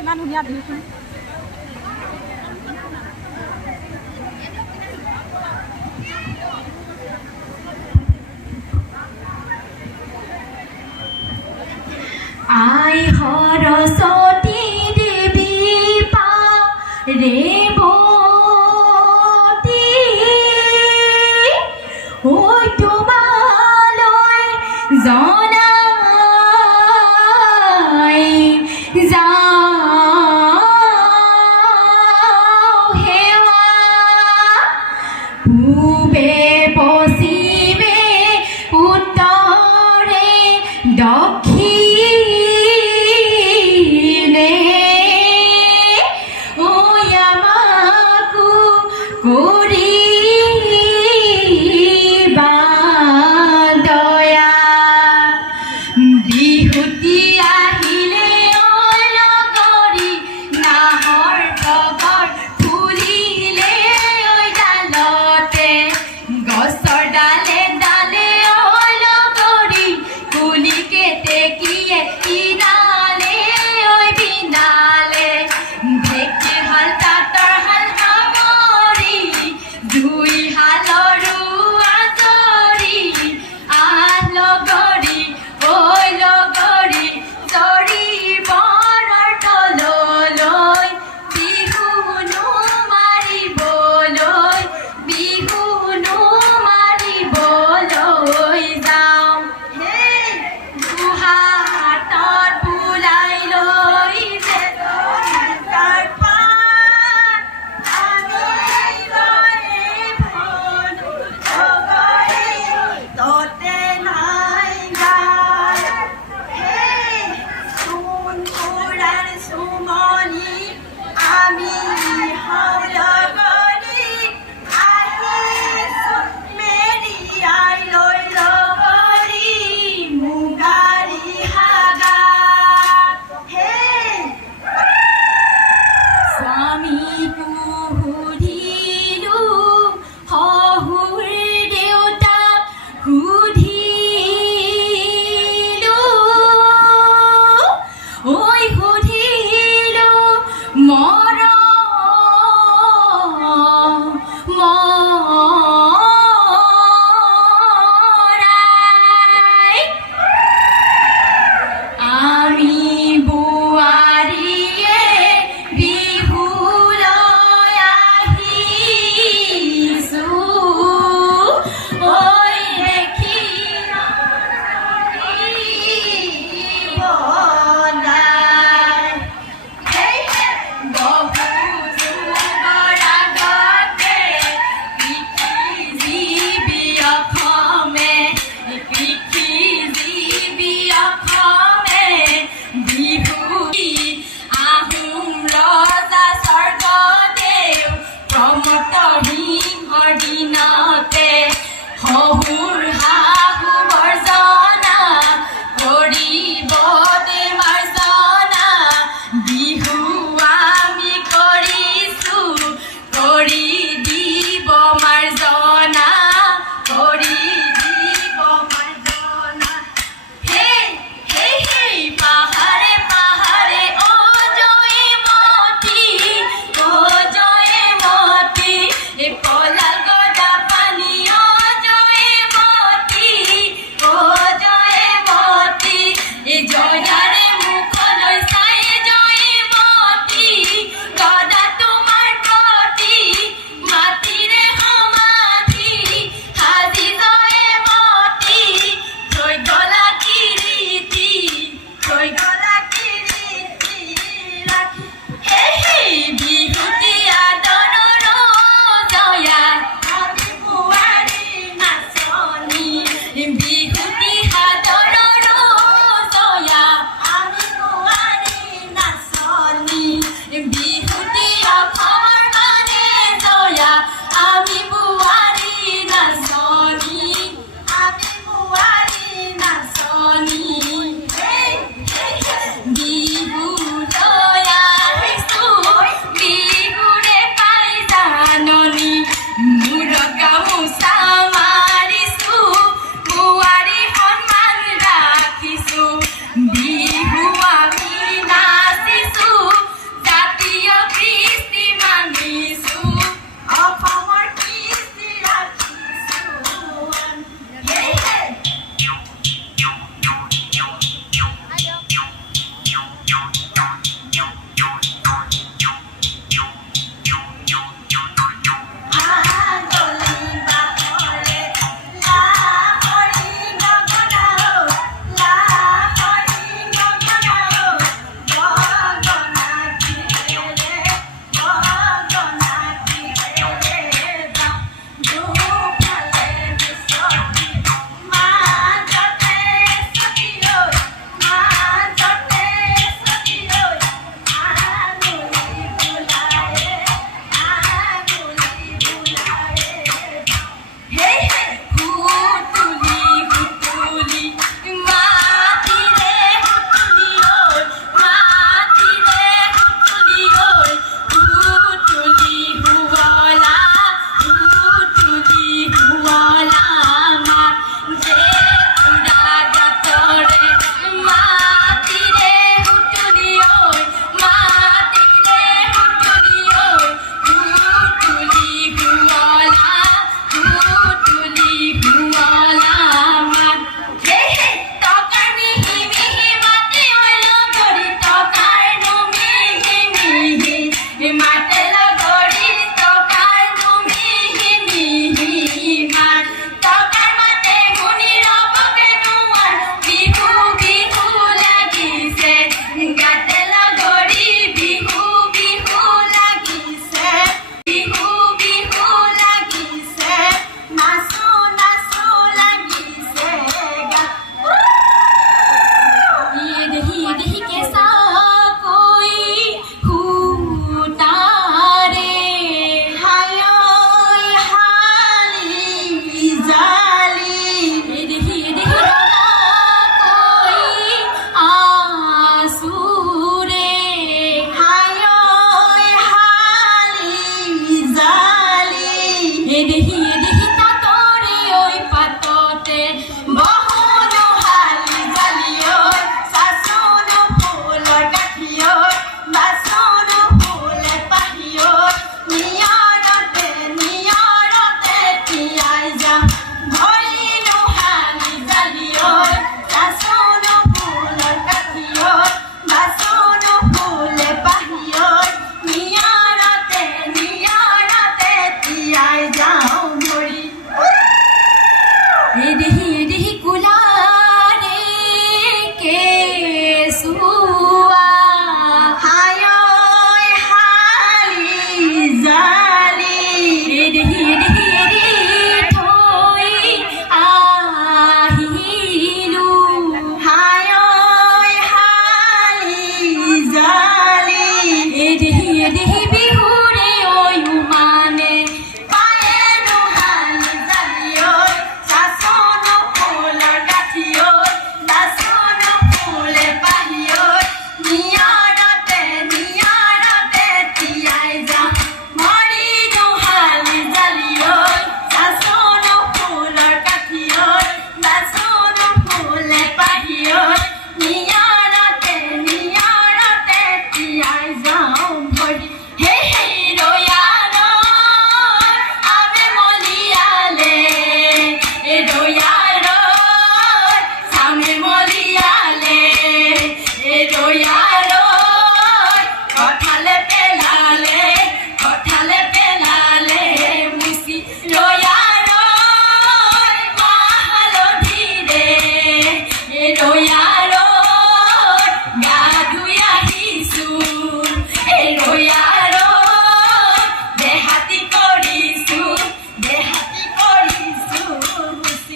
ইমান ধুনীয়া বিহুখন আই সৰস্বতী দেৱী ৰেৱতী ঐ তোমালৈ জনাই যাওঁ সেৱা পূবে পশ্চিমে উত্তৰে দক্ষিণে ঐ আমাকো কৰিবা দয়া বিহুতি আহিলে ৰয়াৰয় কঠালে পেলালে মুসি ৰয়াৰয় মাহালধি ৰে ৰয়াৰয় গা ধুই আহিছো ৰয়াৰয় দেহাতি কৰিছো মুচি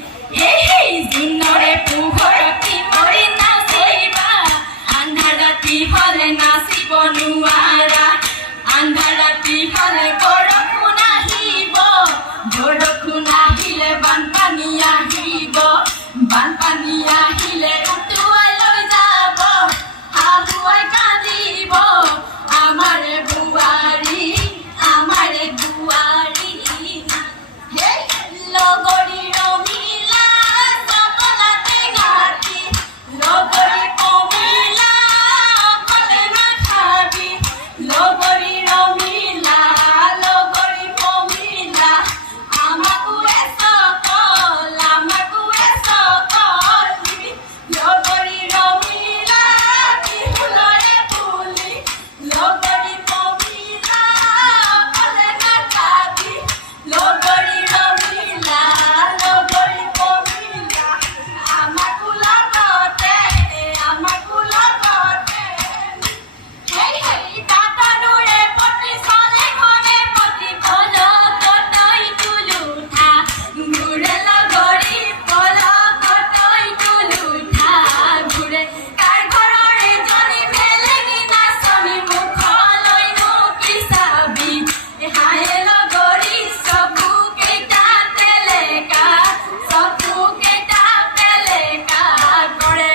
এই জোনৰে পোহৰতি মৰি নাচিবা আন্ধাৰ ৰাতি হলে নাচিব নোৱাৰা আন্ধাৰ ৰাতি হলে বৰষুণ আহিলে বানপানী আহিলে উটুৱাই লৈ যাব হাহুৱাই কান্দিব আমাৰে বোৱাৰী হেই লগৰী ৰমিলা চকলাতে ঘাটি লগৰী কমিলা অকলে নাখাবি লগৰী ৰমিলা আমাকো এচকল দিবি লগৰী ৰমিলা বিহুলৰে পুলি লগৰী কমিলা অকলে নাখাবি লগৰী ৰমিলা আমাকো লগতে হেই কাটানোৰে পতি চলে ঘৰে পতি পলকতই তুলুঠা ঘূৰে লগৰী পলকতই তুলুঠা ঘূৰে কাৰ ঘৰৰে জনী ভেলেঙি নাচনী মুখলৈনো কি চাবি হায়ে লগৰী চকু কেইটা তেলেকা কৰে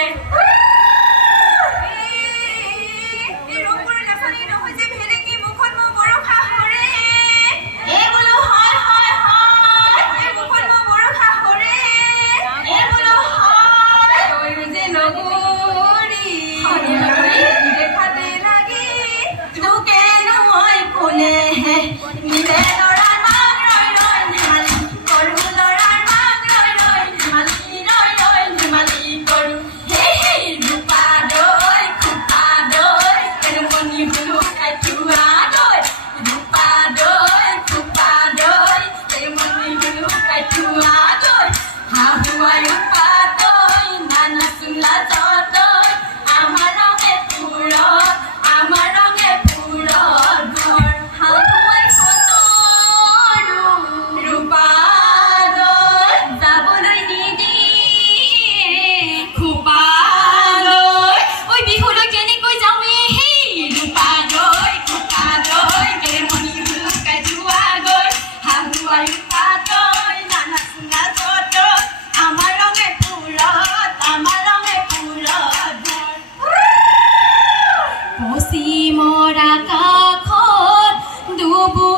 পশ্চিমৰ আকাশত ডুবু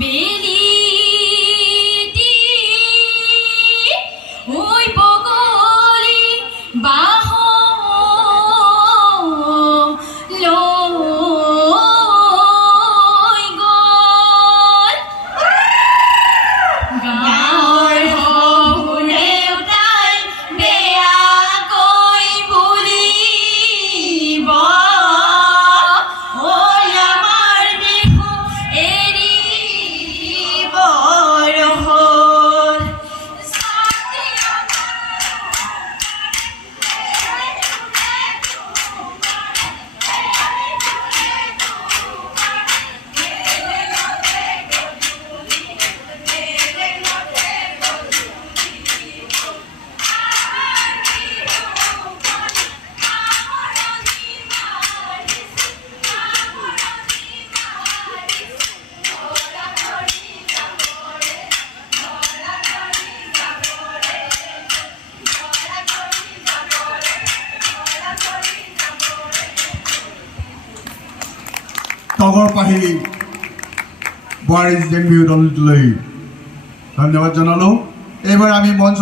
বেলিটি ঐ বগলী বাহ লৈ গল গাঁৱৰ শহুৰে উঠাই বেয়াকৈ বুলিব আমাৰ বিহু এৰিবৰ হ'ল টগৰ পাহি বোৱাৰী জেং বিহু দলটোলৈ ধন্যবাদ জনালোঁ। এইবাৰ আমি মঞ্চ